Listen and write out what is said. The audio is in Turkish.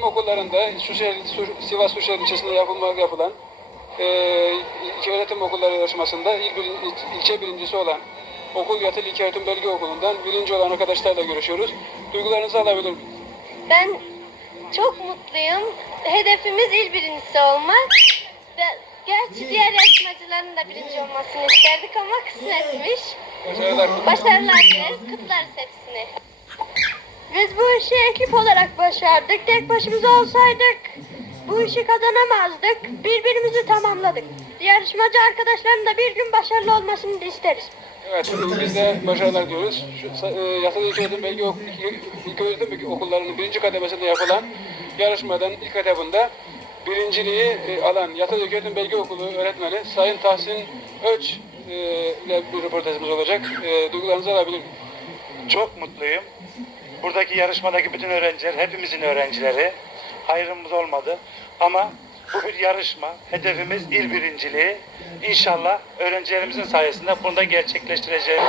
Okullarında Su- Sivas Suşehir ilçesinde yapılmak yapılan e, ilk öğretim okulları yarışmasında il, il- ilçe birincisi olan Okul Yatılı İlköğretim Belge Okulu'ndan birinci olan arkadaşlarla görüşüyoruz. Duygularınızı alabilir miyim? Ben çok mutluyum. Hedefimiz il birincisi olmak. Ve gerçi diğer yarışmacıların da birinci olmasını isterdik ama kısmetmiş. Başarılar dileriz, kutlarız hepsini. Biz bu işi ekip olarak başardık. Tek başımıza olsaydık bu işi kazanamazdık. Birbirimizi tamamladık. Yarışmacı arkadaşların da bir gün başarılı olmasını isteriz. Evet, biz de başarılar diyoruz. Şu, e, Yatılı İlköğretim Belge Ok- İlköğretim Belge Okullarının birinci kademesinde yapılan yarışmadan ilk etapında birinciliği e, alan Yatılı İlköğretim Belge Okulu öğretmeni Sayın Tahsin Öç e, ile bir röportajımız olacak. E, duygularınızı alabilir miyim? Çok mutluyum. Buradaki yarışmadaki bütün öğrenciler, hepimizin öğrencileri. Hayrımız olmadı. Ama bu bir yarışma. Hedefimiz il birinciliği. İnşallah öğrencilerimizin sayesinde bunu da gerçekleştireceğiz.